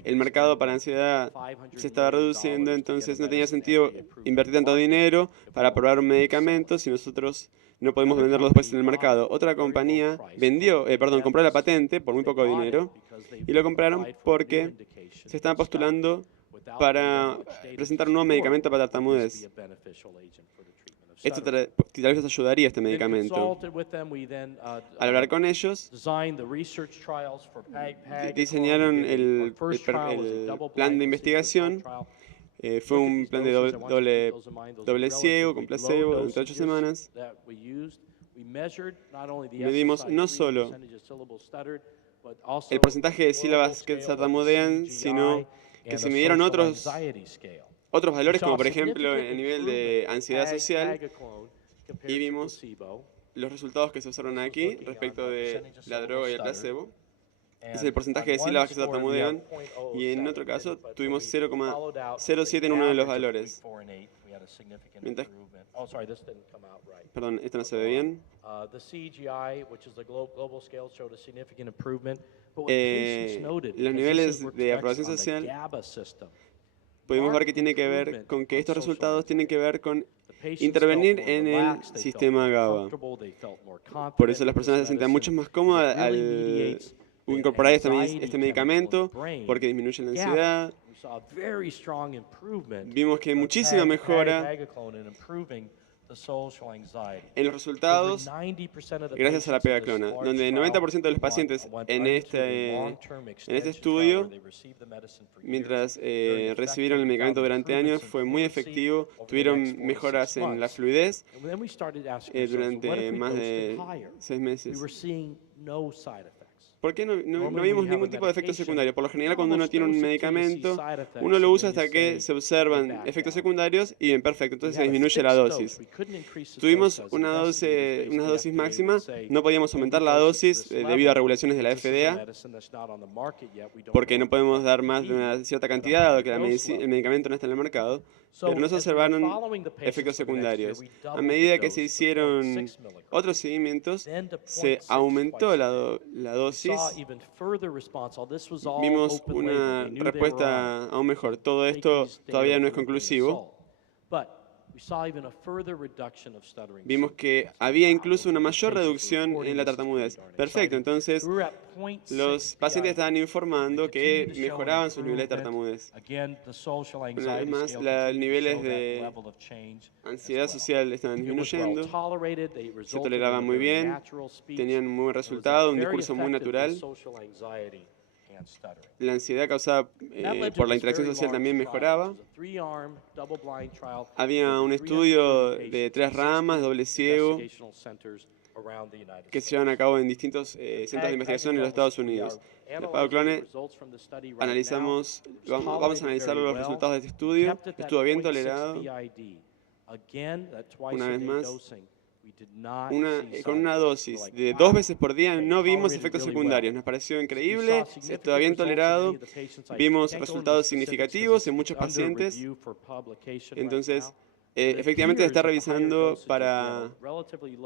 el mercado para ansiedad se estaba reduciendo, entonces no tenía sentido invertir tanto dinero para probar un medicamento si nosotros no podemos venderlo después en el mercado. Otra compañía compró la patente por muy poco dinero y lo compraron porque se estaban postulando para presentar un nuevo medicamento para tartamudez. Esto tal vez les ayudaría este medicamento. Al hablar con ellos, diseñaron el plan de investigación. Fue un plan de doble ciego, con placebo, durante 8 semanas. Medimos no solo el porcentaje de sílabas que tartamudean, sino que se midieron otros valores, como por ejemplo el nivel de ansiedad social, y vimos los resultados que se observan aquí respecto de la droga y el placebo. Es el porcentaje de sílabas que se tartamudean, y en otro caso tuvimos 0,07 en uno de los valores. Perdón, esto no se ve bien. Los niveles de aprobación social, pudimos ver que tiene que ver con que estos resultados tienen que ver con intervenir en el sistema GABA. Por eso las personas se sienten mucho más cómodas al incorporar este medicamento, porque disminuye la ansiedad. Vimos que hay muchísima mejora en los resultados gracias a la pegaclona, donde el 90% de los pacientes en este estudio, mientras recibieron el medicamento durante años, fue muy efectivo, tuvieron mejoras en la fluidez durante más de 6 meses. ¿Por qué no vimos ningún tipo de efecto secundario? Por lo general, cuando uno tiene un medicamento, uno lo usa hasta que se observan efectos secundarios y bien, perfecto, entonces se disminuye la dosis. Tuvimos una dosis máxima, no podíamos aumentar la dosis debido a regulaciones de la FDA, porque no podemos dar más de una cierta cantidad, dado que el medicamento no está en el mercado, pero no se observaron efectos secundarios. A medida que se hicieron otros seguimientos, se aumentó la dosis. Vimos una respuesta aún mejor. Todo esto todavía no es conclusivo. Vimos que había incluso una mayor reducción en la tartamudez. Perfecto, entonces los pacientes estaban informando que mejoraban sus niveles de tartamudez. Una vez más, los niveles de ansiedad social estaban disminuyendo, se toleraban muy bien, tenían un muy buen resultado, un discurso muy natural. La ansiedad causada por la interacción social también mejoraba. Había un estudio de 3 ramas, doble ciego, que se llevan a cabo en distintos centros de investigación en los Estados Unidos. La pagaclone, vamos a analizar los resultados de este estudio. Estuvo bien tolerado. Una vez más, con una dosis de 2 veces por día no vimos efectos secundarios. Nos pareció increíble, estaba bien tolerado, vimos resultados significativos en muchos pacientes. Entonces, efectivamente se está revisando para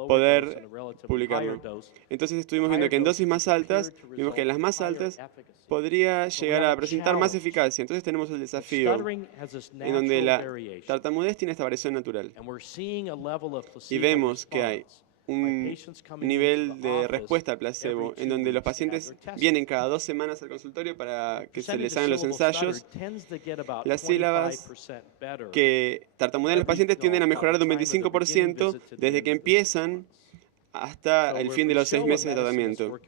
poder publicarlo. Entonces estuvimos viendo que en dosis más altas, vimos que en las más altas podría llegar a presentar más eficacia. Entonces tenemos el desafío en donde la tartamudez tiene esta variación natural. Y vemos que hay un nivel de respuesta al placebo en donde los pacientes vienen cada 2 semanas al consultorio para que se les hagan los ensayos. Las sílabas que tartamudean los pacientes tienden a mejorar de un 25% desde que empiezan hasta el fin de los 6 meses de tratamiento.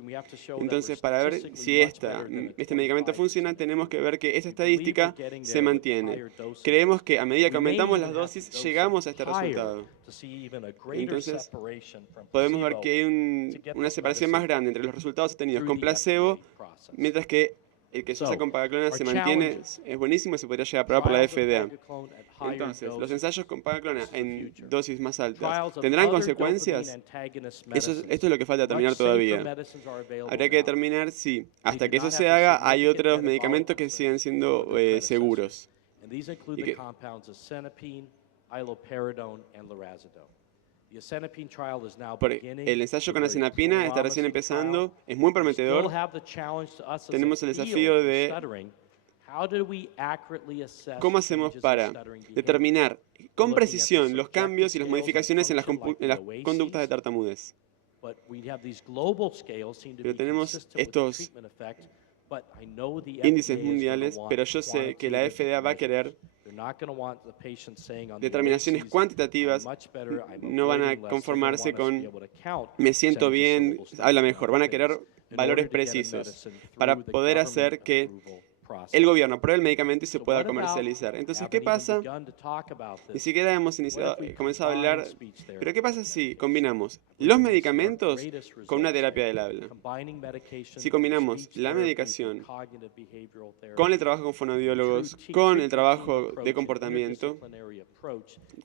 Entonces, para ver si este medicamento funciona, tenemos que ver que esta estadística se mantiene. Creemos que a medida que aumentamos las dosis, llegamos a este resultado. Entonces, podemos ver que hay una separación más grande entre los resultados obtenidos con placebo, mientras que el que se usa con pagaclona se mantiene, es buenísimo y se podría llegar a probar por la FDA. Entonces, los ensayos con pagaclona en dosis más altas, ¿tendrán consecuencias? Esto es lo que falta determinar todavía. Habría que determinar si, hasta que eso se haga, hay otros medicamentos que sigan siendo seguros. El ensayo con asenapina está recién empezando, es muy prometedor. Tenemos el desafío de cómo hacemos para determinar con precisión los cambios y las modificaciones en las conductas de tartamudez. Pero tenemos estos índices mundiales, pero yo sé que la FDA va a querer determinaciones cuantitativas, no van a conformarse con me siento bien, habla mejor, van a querer valores precisos para poder hacer que el gobierno apruebe el medicamento y se pueda comercializar. Entonces, ¿qué pasa? Ni siquiera hemos comenzado a hablar, pero ¿qué pasa si combinamos los medicamentos con una terapia del habla? Si combinamos la medicación con el trabajo con fonoaudiólogos, con el trabajo de comportamiento,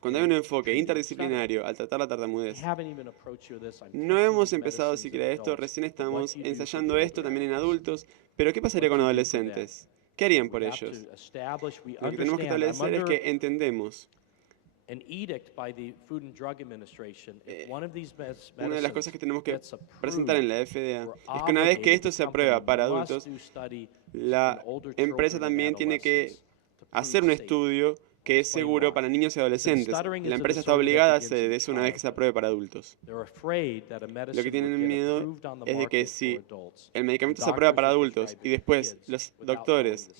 cuando hay un enfoque interdisciplinario al tratar la tartamudez, no hemos empezado siquiera esto, recién estamos ensayando esto también en adultos, pero ¿qué pasaría con adolescentes? ¿Qué harían por ellos? Lo que tenemos que establecer es que entendemos. Una de las cosas que tenemos que presentar en la FDA es que una vez que esto se aprueba para adultos, la empresa también tiene que hacer un estudio que es seguro para niños y adolescentes. La empresa está obligada a hacer eso una vez que se apruebe para adultos. Lo que tienen miedo es de que si el medicamento se aprueba para adultos y después los doctores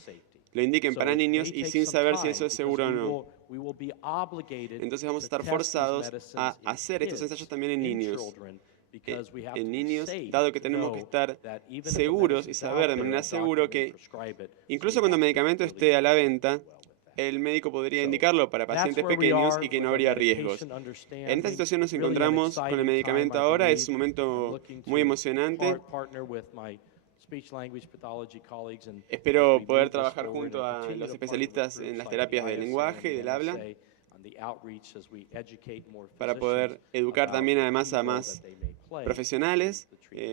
lo indiquen para niños y sin saber si eso es seguro o no, entonces vamos a estar forzados a hacer estos ensayos también en niños. Dado que tenemos que estar seguros y saber de manera segura que incluso cuando el medicamento esté a la venta, el médico podría indicarlo para pacientes pequeños y que no habría riesgos. En esta situación nos encontramos con el medicamento ahora, es un momento muy emocionante. Espero poder trabajar junto a los especialistas en las terapias del lenguaje y del habla para poder educar también además a más profesionales,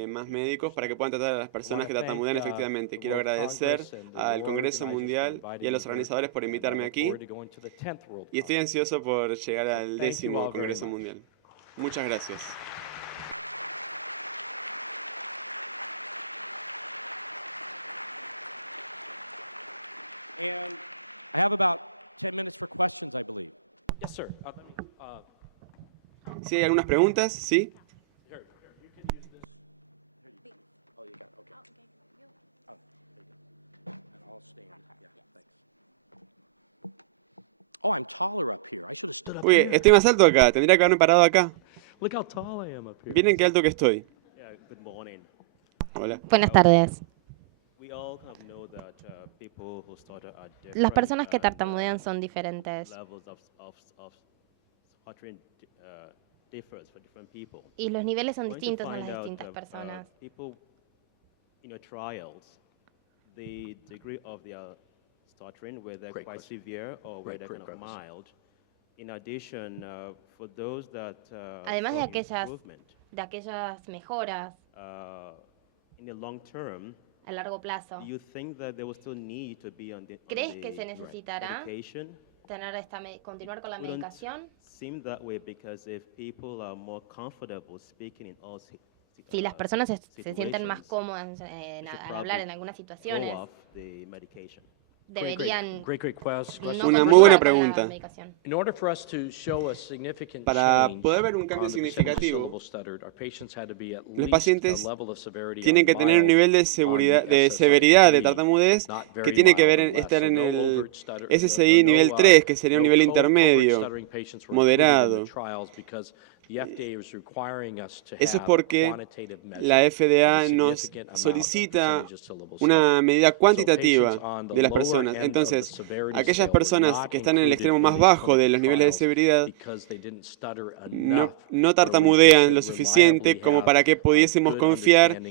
más médicos, para que puedan tratar a las personas que tartamudean efectivamente. Quiero agradecer al Congreso Mundial y a los organizadores por invitarme aquí y estoy ansioso por llegar al 10º Congreso Mundial. Muchas gracias. ¿Sí hay algunas preguntas? ¿Sí? Uy, estoy más alto acá. Tendría que haberme parado acá. Miren qué alto que estoy. Hola. Buenas tardes. Las personas que tartamudean son diferentes. Y los niveles son distintos en las distintas personas. Además de aquellas mejoras a largo plazo, ¿crees que se necesitará continuar con la medicación? Si las personas se sienten más cómodas al hablar en algunas situaciones, deberían Una muy buena pregunta. Para poder ver un cambio significativo, los pacientes tienen que tener un nivel de severidad de tartamudez que tiene que estar en el SSI nivel 3, que sería un nivel intermedio, moderado. Eso es porque la FDA nos solicita una medida cuantitativa de las personas. Entonces, aquellas personas que están en el extremo más bajo de los niveles de severidad no tartamudean lo suficiente como para que pudiésemos confiar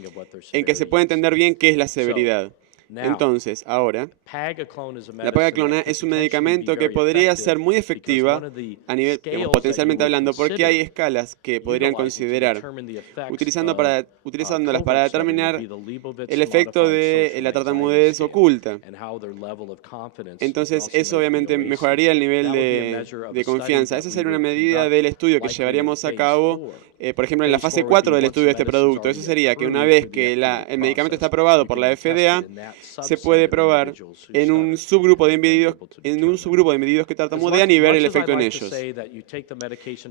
en que se puede entender bien qué es la severidad. Entonces, ahora, la pagaclona es un medicamento que podría ser muy efectiva a nivel, potencialmente hablando, porque hay escalas que podrían considerar, utilizándolas para determinar el efecto de la tartamudez oculta. Entonces, eso obviamente mejoraría el nivel de confianza. Esa sería una medida del estudio que llevaríamos a cabo, por ejemplo, en la fase 4 del estudio de este producto. Eso sería que una vez que el medicamento está aprobado por la FDA, se puede probar en un subgrupo de individuos que tartamudean y ver el efecto en ellos.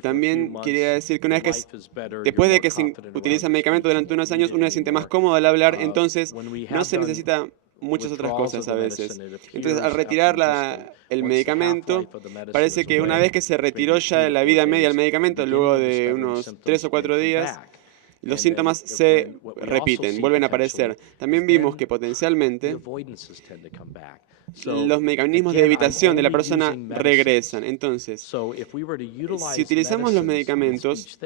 También quería decir que una vez que después de que se utiliza el medicamento durante unos años, uno se siente más cómodo al hablar, entonces no se necesita muchas otras cosas a veces. Entonces, al retirar el medicamento, parece que una vez que se retiró ya la vida media del medicamento, luego de unos 3 o 4 días, los síntomas se repiten, vuelven a aparecer. También vimos que potencialmente los mecanismos de evitación de la persona regresan. Entonces, si utilizamos los medicamentos,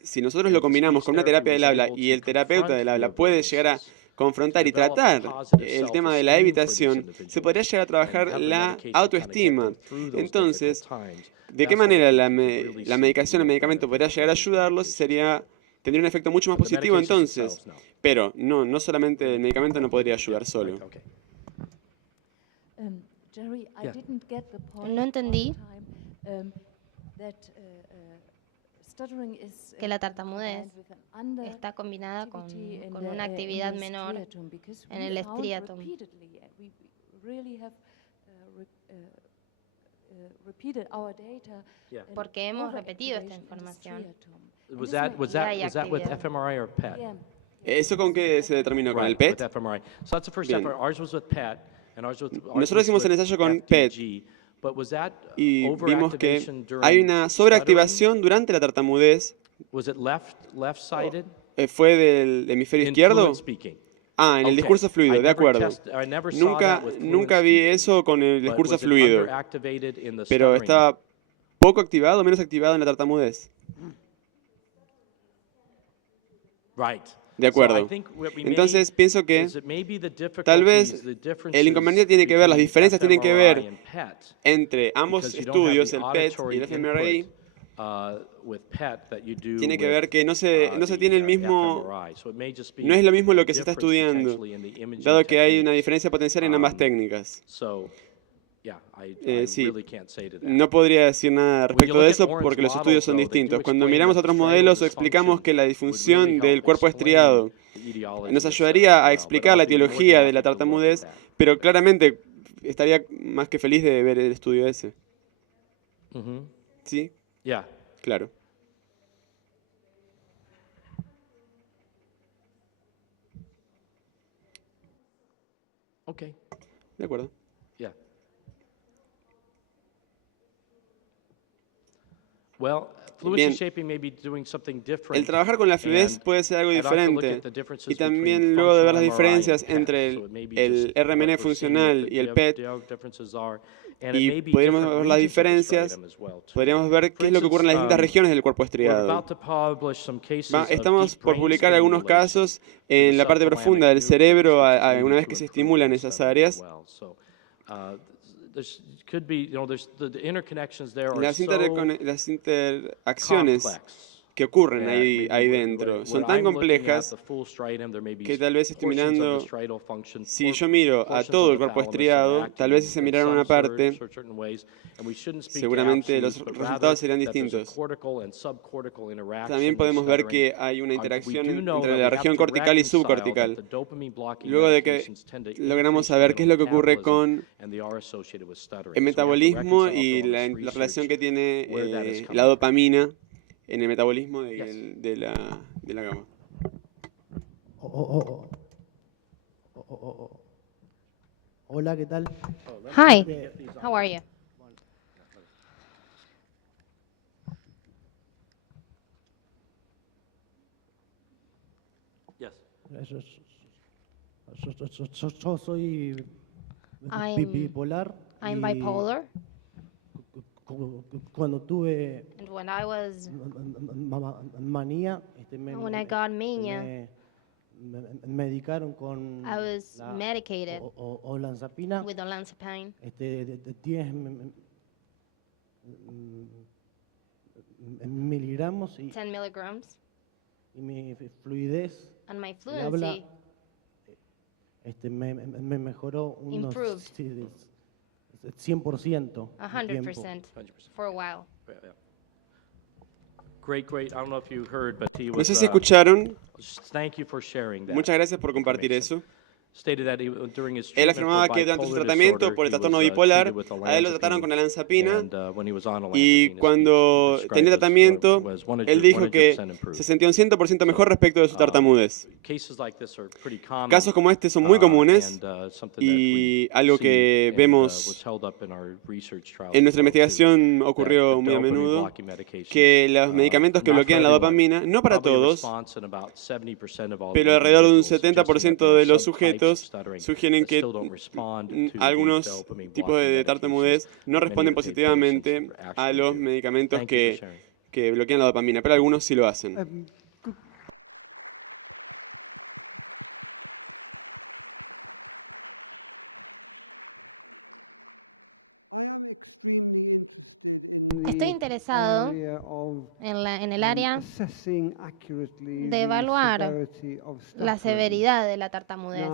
si nosotros lo combinamos con una terapia del habla y el terapeuta del habla puede llegar a confrontar y tratar el tema de la evitación, se podría llegar a trabajar la autoestima. Entonces, ¿de qué manera la medicación, el medicamento podría llegar a ayudarlos? Tendría un efecto mucho más positivo entonces. Pero no solamente el medicamento no podría ayudar solo. No entendí que la tartamudez está combinada con una actividad menor en el striatum. Porque hemos repetido esta información. Was that with fMRI or PET? ¿Eso con qué se determinó? ¿Con el PET? So that's the first step. Ours was with PET, and nosotros hicimos el ensayo con PET y vimos que hay una sobreactivación durante la tartamudez. ¿Fue del hemisferio izquierdo? En el discurso fluido, de acuerdo. Nunca vi eso con el discurso fluido, pero estaba poco activado, menos activado en la tartamudez. De acuerdo. Entonces pienso que tal vez el inconveniente tiene que ver, las diferencias tienen que ver entre ambos estudios, el PET y el fMRI. Tiene que ver que no se tiene el mismo, no es lo mismo lo que se está estudiando, dado que hay una diferencia potencial en ambas técnicas. Sí, no podría decir nada respecto de eso porque los estudios son distintos. Cuando miramos otros modelos, explicamos que la disfunción del cuerpo estriado nos ayudaría a explicar la etiología de la tartamudez, pero claramente estaría más que feliz de ver el estudio ese. ¿Sí? Claro. De acuerdo. Bien, el trabajar con la fluidez puede ser algo diferente y también luego de ver las diferencias entre el RMN funcional y el PET y podríamos ver las diferencias, podríamos ver qué es lo que ocurre en las distintas regiones del cuerpo estriado. Estamos por publicar algunos casos en la parte profunda del cerebro una vez que se estimulan esas áreas. Las interacciones que ocurren ahí dentro son tan complejas que tal vez estimulando, si yo miro a todo el cuerpo estriado, tal vez si se mirara una parte, seguramente los resultados serían distintos. También podemos ver que hay una interacción entre la región cortical y subcortical. Luego de que logramos saber qué es lo que ocurre con el metabolismo y la relación que tiene la dopamina en el metabolismo de la GABA. Hola, ¿qué tal? Hi, how are you? Yes. Yo soy bipolar. I'm y bipolar. Cuando tuve And when I was, manía, when I got mania, me medicaron con I was la medicated olanzapina, with olanzapine, de 10 miligramos 10 milligrams, y mi fluidez and my y habla fluency me mejoró unos improved 100%. 100% for a while. Yeah, yeah. Great, great. I don't know if you heard, but he No was. sé si escucharon. Thank you for sharing that. Muchas gracias por compartir eso. Stated that during his Él treatment afirmaba for que durante su bipolar tratamiento disorder, por el he trastorno was, bipolar, treated with a él lo trataron con olanzapina, and, when he was on y olanzapine, cuando his speech tenía described tratamiento, was él dijo que 100% improved. se sentía un 100% mejor respecto de su tartamudez. Cases like this are pretty common, Casos como este son muy comunes, and, something y that we algo see que and, vemos was held up in our research trials en nuestra as well, too, investigación ocurrió that the muy a dopamine menudo, blocking medications, que los medicamentos que not for bloquean la everyone, dopamina, no para probably a todos, response in about 70% of all pero the alrededor de un individuals, suggesting that 70% there de are los subtypes of sujetos stuttering sugieren that que still don't respond to the algunos dopamine tipos blocking de tartamudez medications no that many responden of the patients positivamente a actually los do. medicamentos Thank you for sharing. que bloquean la dopamina, pero algunos sí lo hacen. Estoy interesado en el área de evaluar la severidad de la tartamudez.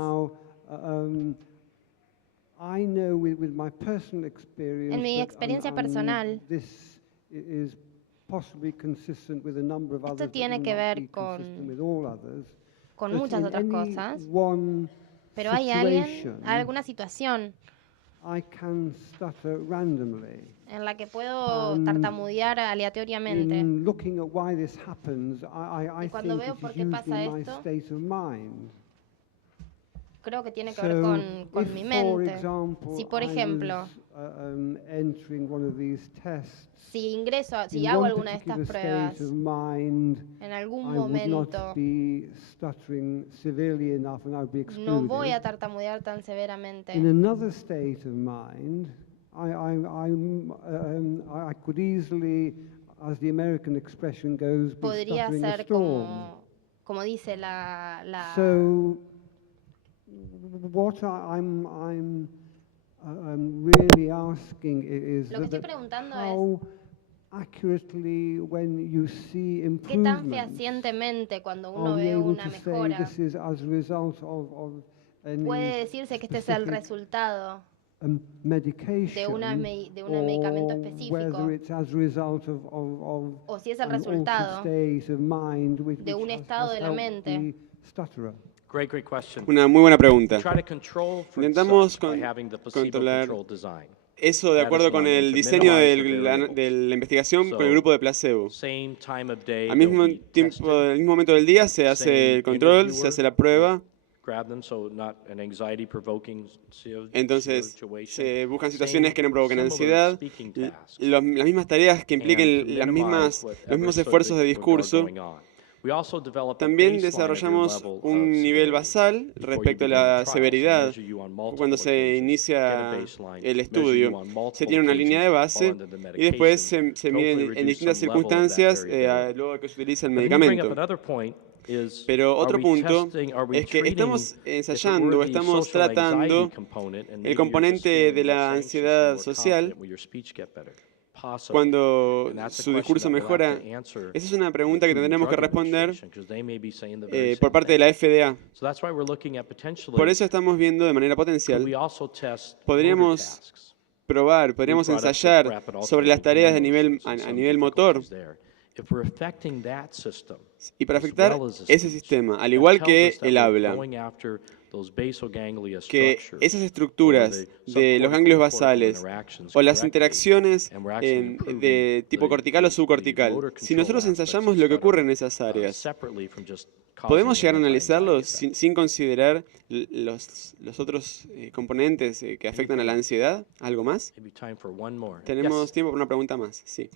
En mi experiencia personal, esto tiene que ver con muchas otras cosas, pero hay alguna situación en la que puedo tartamudear aleatoriamente. Y cuando veo por qué pasa esto, creo que tiene que ver con mi mente. Si, por ejemplo, si hago alguna de estas pruebas, en algún momento no voy a tartamudear tan severamente. Podría ser como dice lo que estoy preguntando es qué tan fehacientemente cuando uno ve una mejora puede decirse que este es el resultado de un medicamento específico, o si es el resultado de un estado de la mente. Great question. Una muy buena pregunta. Try to control for Intentamos such by having the controlar placebo-controlled design. eso de acuerdo con el diseño de la investigación con el grupo de placebo. Same time of day, Al mismo tiempo, al mismo momento del día se hace el control, se hace la prueba. Entonces se buscan situaciones que no provoquen ansiedad, las mismas tareas que impliquen los mismos esfuerzos de discurso. También desarrollamos un nivel basal respecto a la severidad. Cuando se inicia el estudio, se tiene una línea de base y después se mide en distintas circunstancias luego que se utiliza el medicamento. Pero otro punto es que estamos ensayando, estamos tratando el componente de la ansiedad social cuando su discurso mejora. Esa es una pregunta que tendremos que responder por parte de la FDA. Por eso estamos viendo de manera potencial. Podríamos ensayar sobre las tareas a nivel motor. Y para afectar ese sistema, al igual que el habla, que esas estructuras de los ganglios basales o las interacciones de tipo cortical o subcortical, si nosotros ensayamos lo que ocurre en esas áreas, ¿podemos llegar a analizarlo sin considerar los otros componentes que afectan a la ansiedad? ¿Algo más? Tenemos tiempo para una pregunta más. Sí.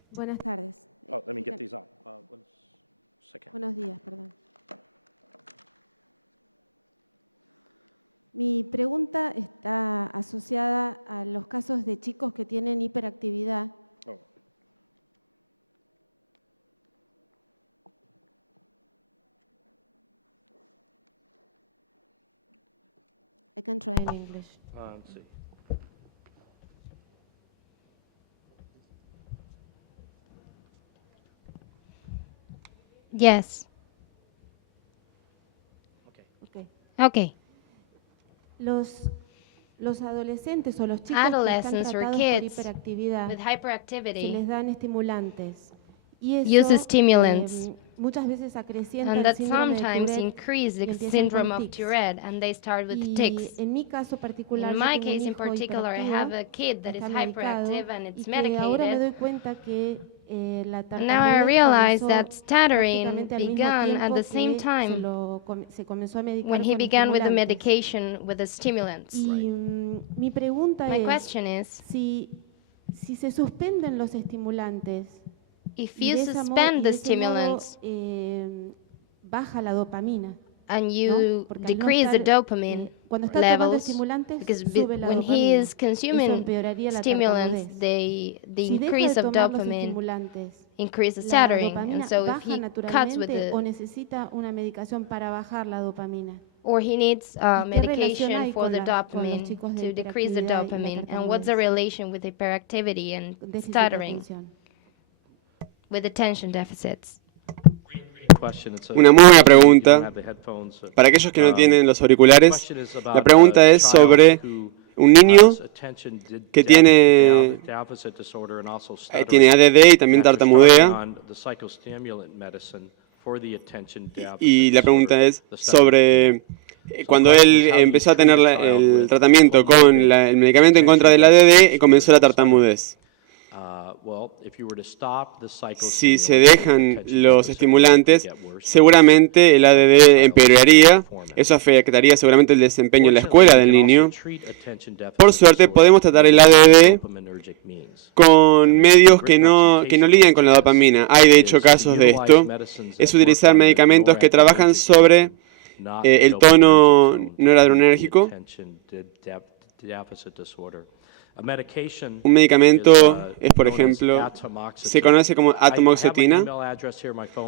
English. Let's see. Yes. Okay. Okay. Los adolescentes o los chicos que están Adolescents or tratados por kids hiperactividad with se hyperactivity les dan estimulantes y use eso stimulants, muchas veces acrecienta and el that síndrome de sometimes Tourette increase y the empiezan syndrome con of tics. Tourette, and they start with Y tics. en mi caso particular, In yo my tengo un case in hijo particular, I hiperactivo, have a kid that is está medicado, hyperactive and y it's que ahora me medicated. doy cuenta que la And now I tartamudez realize comenzó that stuttering prácticamente al mismo began at tiempo the same que time se comenzó a medicar when he con began with the estimulantes. medication with the stimulants. Y mi pregunta My es question is, si se suspenden los estimulantes if y you de suspend the ese modo stimulants baja la dopamina, and ¿no? you Porque al no decrease the estar, dopamine cuando está tomando levels, estimulantes because sube la when he dopamina. is Eso consuming empeoraría la stimulants, tartamudez. the Si deja increase de of tomar los dopamine estimulantes, increases la stuttering. dopamina And so if baja he cuts with naturalmente o the, necesita una medicación para bajar la dopamina. or he needs ¿Y qué relación medication hay for the con los dopamine chicos de to decrease the hiperactividad y la dopamine, and what's the tartamudez? relation with hyperactivity and Déficit de stuttering atención. with attention deficits? Una muy buena pregunta. Para aquellos que no tienen los auriculares, la pregunta es sobre un niño que tiene ADD y también tartamudea. Y la pregunta es sobre cuando él empezó a tener el tratamiento con el medicamento en contra del ADD, comenzó la tartamudez. Si se dejan los estimulantes, seguramente el ADD empeoraría. Eso afectaría seguramente el desempeño en la escuela del niño. Por suerte, podemos tratar el ADD con medios que no lidian con la dopamina. Hay de hecho casos de esto. Es utilizar medicamentos que trabajan sobre el tono noradrenérgico. Un medicamento es, por ejemplo, se conoce como atomoxetina.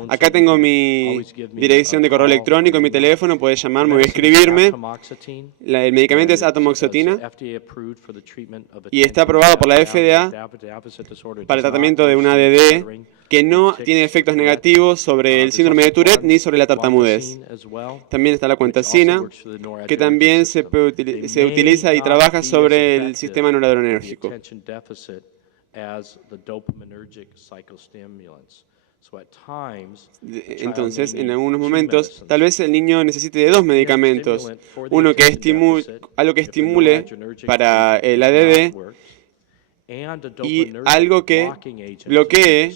Acá tengo mi dirección de correo electrónico, mi teléfono, puedes llamarme o escribirme. El medicamento es atomoxetina y está aprobado por la FDA para el tratamiento de un ADD que no tiene efectos negativos sobre el síndrome de Tourette ni sobre la tartamudez. También está la cuentacina, que también se utiliza y trabaja sobre el sistema noradrenérgico. Entonces, en algunos momentos, tal vez el niño necesite de dos medicamentos, algo que estimule para el ADD y algo que bloquee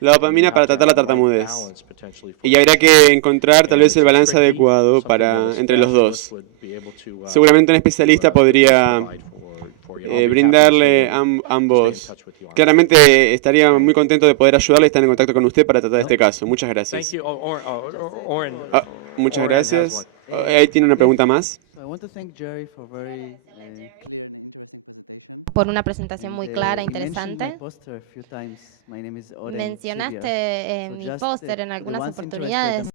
la dopamina para tratar la tartamudez. Y habría que encontrar tal vez el balance adecuado entre los dos. Seguramente un especialista podría brindarle ambos. Claramente estaría muy contento de poder ayudarle y estar en contacto con usted para tratar este caso. Muchas gracias. Muchas gracias. Ahí tiene una pregunta más. Por una presentación muy clara e interesante. Mencionaste mi póster en algunas oportunidades.